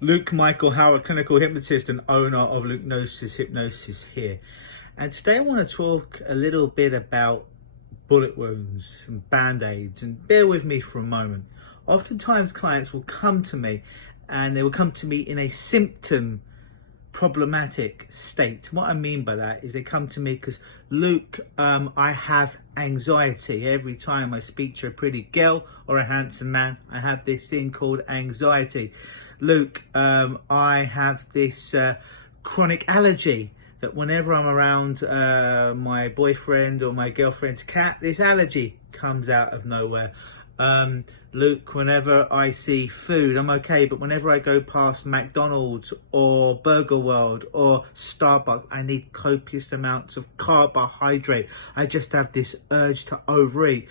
Luke Michael Howard, clinical hypnotist and owner of Lukenosis Hypnosis here. And today I want to talk a little bit about bullet wounds and band-aids, and bear with me for a moment. Oftentimes clients will come to me and they will come to me in a symptom problematic state. What I mean by that is they come to me because, Luke, I have anxiety. Every time I speak to a pretty girl or a handsome man, I have this thing called anxiety. Luke, I have this chronic allergy that whenever I'm around my boyfriend or my girlfriend's cat, this allergy comes out of nowhere. Luke, whenever I see food, I'm okay, but whenever I go past McDonald's or Burger World or Starbucks, I need copious amounts of carbohydrate. I just have this urge to overeat.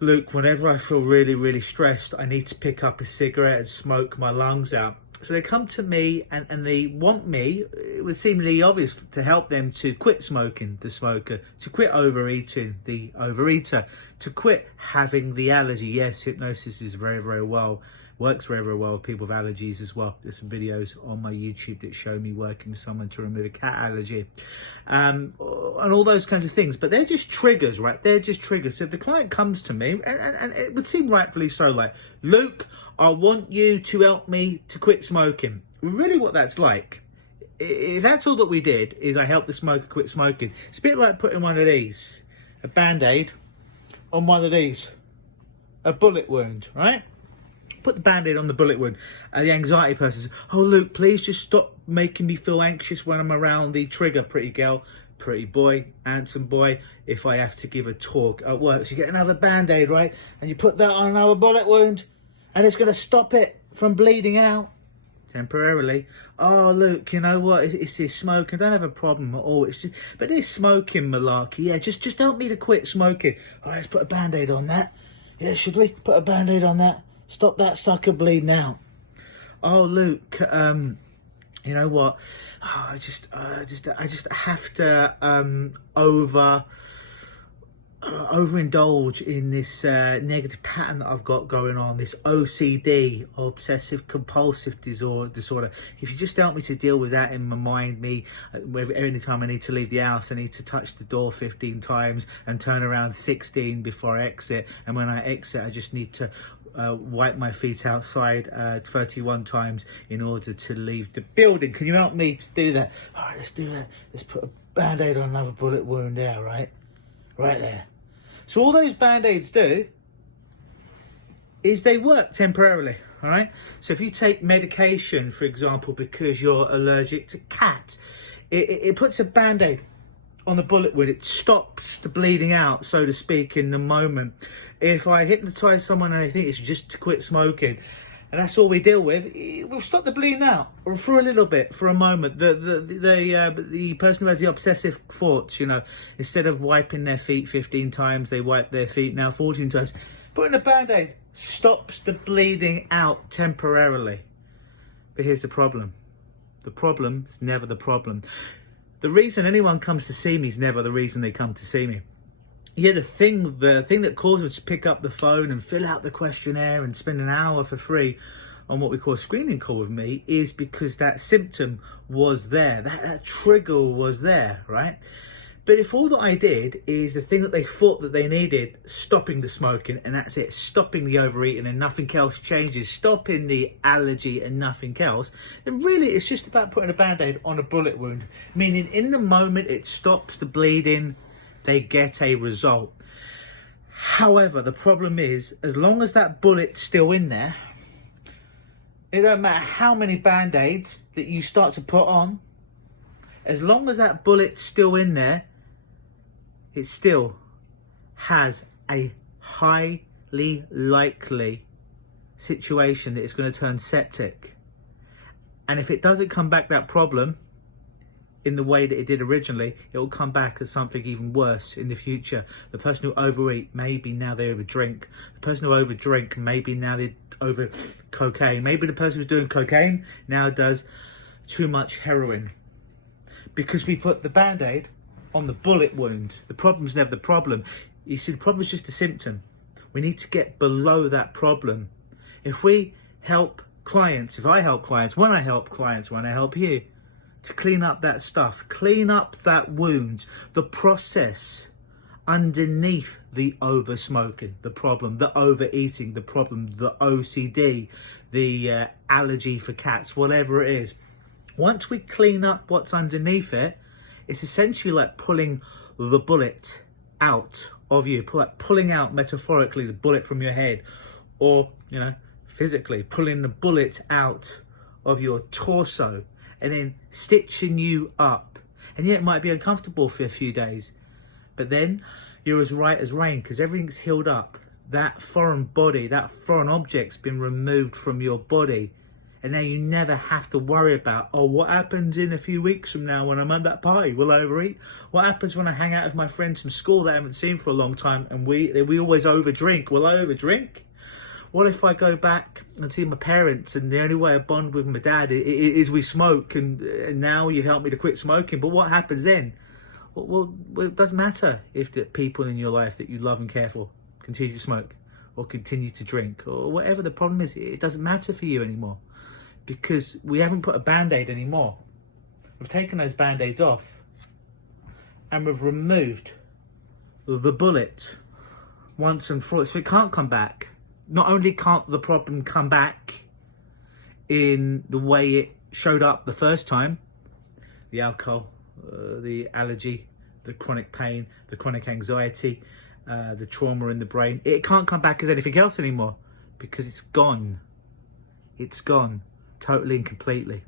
Luke, whenever I feel really stressed, I need to pick up a cigarette and smoke my lungs out. So they come to me and they want me, it was seemingly obvious, to help them to quit smoking, the smoker, to quit overeating, the overeater, to quit having the allergy. Yes, hypnosis is very well, works very well with people with allergies as well. There's some videos on my YouTube that show me working with someone to remove a cat allergy, and all those kinds of things. But they're just triggers, right? They're just triggers. So if the client comes to me, and it would seem rightfully so, like, Luke, I want you to help me to quit smoking. Really what that's like, if that's all that we did, is I helped the smoker quit smoking. It's a bit like putting one of these, a band-aid on one of these, a bullet wound, right? Put the band-aid on the bullet wound, and the anxiety person says, oh, Luke, please just stop making me feel anxious when I'm around the trigger, pretty girl, pretty boy, handsome boy, if I have to give a talk at work. So you get another band-aid, right? And you put that on another bullet wound, and it's going to stop it from bleeding out temporarily. Oh, Luke, you know what? It's this smoking. I don't have a problem at all. It's just, but this smoking malarkey. Yeah, just help me to quit smoking. All right, let's put a band-aid on that. Yeah, should we put a band-aid on that? Stop that sucker bleeding out. Oh, Luke, you know what? Oh, I just have to overindulge in this negative pattern that I've got going on, this OCD, obsessive compulsive disorder. If you just help me to deal with that in my mind, every time I need to leave the house, I need to touch the door 15 times and turn around 16 before I exit, and when I exit I just need to wipe my feet outside 31 times in order to leave the building. Can you help me to do that? All right, let's do that. Let's put a band-aid on another bullet wound there, right there. So all those band-aids do is they work temporarily, all right? So if you take medication, for example, because you're allergic to cat, it puts a band-aid on the bullet wound. It stops the bleeding out, so to speak, in the moment. If I hypnotize someone and I think it's just to quit smoking, and that's all we deal with, we'll stop the bleeding out, or for a little bit, for a moment. The person who has the obsessive thoughts, you know, instead of wiping their feet 15 times, they wipe their feet now 14 times. Putting a band-aid stops the bleeding out temporarily. But here's the problem. The problem is never the problem. The reason anyone comes to see me is never the reason they come to see me. Yeah, the thing that caused them to pick up the phone and fill out the questionnaire and spend an hour for free on what we call a screening call with me is because that symptom was there, that trigger was there, right? But if all that I did is the thing that they thought that they needed, stopping the smoking, and that's it, stopping the overeating and nothing else changes, stopping the allergy and nothing else, then really it's just about putting a band-aid on a bullet wound, meaning in the moment it stops the bleeding, they get a result. However, the problem is, as long as that bullet's still in there, it don't matter how many band-aids that you start to put on, as long as that bullet's still in there, it still has a highly likely situation that it's going to turn septic. And if it doesn't come back that problem in the way that it did originally, it will come back as something even worse in the future. The person who overeat, maybe now they overdrink. The person who overdrink, maybe now they over cocaine. Maybe the person who's doing cocaine now does too much heroin. Because we put the band-aid on the bullet wound. The problem's never the problem. You see, the problem is just a symptom. We need to get below that problem. If we help clients, if I help clients, when I help clients, when I help you, to clean up that stuff, clean up that wound, the process underneath the over smoking, the problem, the overeating, the problem, the OCD, the allergy for cats, whatever it is. Once we clean up what's underneath it, it's essentially like pulling the bullet out of you, like pulling out, metaphorically, the bullet from your head, or, you know, physically pulling the bullet out of your torso and then stitching you up. And yeah, it might be uncomfortable for a few days, but then you're as right as rain because everything's healed up. That foreign body, that foreign object's been removed from your body. And now you never have to worry about, oh, what happens in a few weeks from now when I'm at that party? Will I overeat? What happens when I hang out with my friends from school that I haven't seen for a long time and we always overdrink? Will I overdrink? What if I go back and see my parents and the only way I bond with my dad is we smoke, and now you've helped me to quit smoking? But what happens then? Well, it doesn't matter if the people in your life that you love and care for continue to smoke or continue to drink or whatever the problem is. It doesn't matter for you anymore because we haven't put a band-aid anymore. We've taken those band-aids off and we've removed the bullet once and for all. So it can't come back. Not only can't the problem come back in the way it showed up the first time, the alcohol, the allergy, the chronic pain, the chronic anxiety, the trauma in the brain, it can't come back as anything else anymore because it's gone. It's gone totally and completely.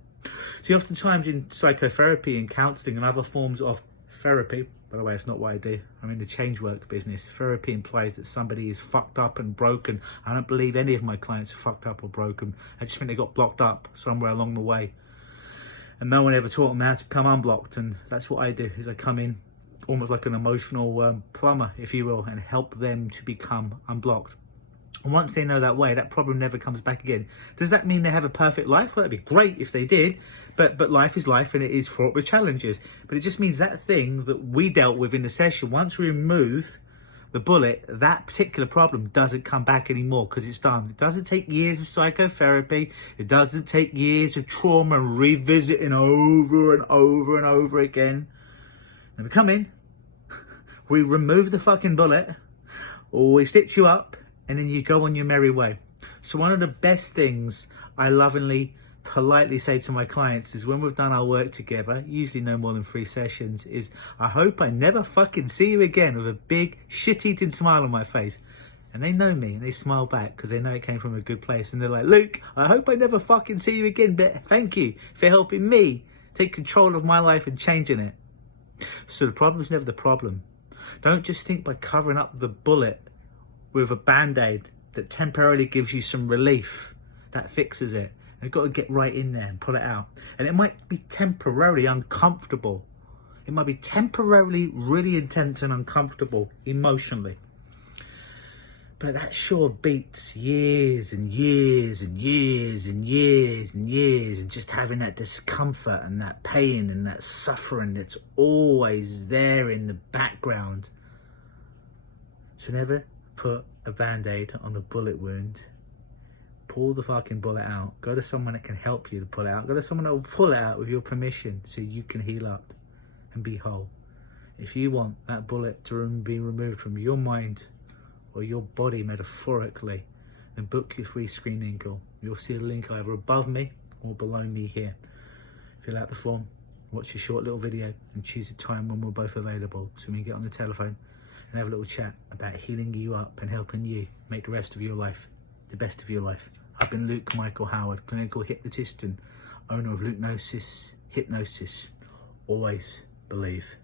See, oftentimes in psychotherapy and counselling and other forms of therapy, by the way, it's not what I do. I'm in the change work business. Therapy implies that somebody is fucked up and broken. I don't believe any of my clients are fucked up or broken. I just think they got blocked up somewhere along the way. And no one ever taught them how to become unblocked. And that's what I do, is I come in almost like an emotional plumber, if you will, and help them to become unblocked. And once they know that way, that problem never comes back again. Does that mean they have a perfect life? Well, that'd be great if they did. But life is life and it is fraught with challenges. But it just means that thing that we dealt with in the session, once we remove the bullet, that particular problem doesn't come back anymore because it's done. It doesn't take years of psychotherapy. It doesn't take years of trauma and revisiting over and over and over again. Then we come in, we remove the fucking bullet, or we stitch you up, and then you go on your merry way. So one of the best things I lovingly, politely say to my clients is when we've done our work together, usually no more than 3 sessions, is I hope I never fucking see you again, with a big shit-eating smile on my face. And they know me and they smile back because they know it came from a good place. And they're like, Luke, I hope I never fucking see you again, but thank you for helping me take control of my life and changing it. So the problem's never the problem. Don't just think by covering up the bullet with a band-aid that temporarily gives you some relief, that fixes it. You've got to get right in there and pull it out. And it might be temporarily uncomfortable. It might be temporarily really intense and uncomfortable emotionally. But that sure beats years and years and years and years and years, and just having that discomfort and that pain and that suffering that's always there in the background. So never put a band-aid on the bullet wound. Pull the fucking bullet out. Go to someone that can help you to pull it out. Go to someone that will pull it out with your permission so you can heal up and be whole. If you want that bullet to be removed from your mind or your body metaphorically, then book your free screening call. You'll see a link either above me or below me here. Fill out the form, watch a short little video, and choose a time when we're both available so we can get on the telephone and have a little chat about healing you up and helping you make the rest of your life the best of your life. I've been Luke Michael Howard, clinical hypnotist and owner of Lukenosis Hypnosis. Always believe.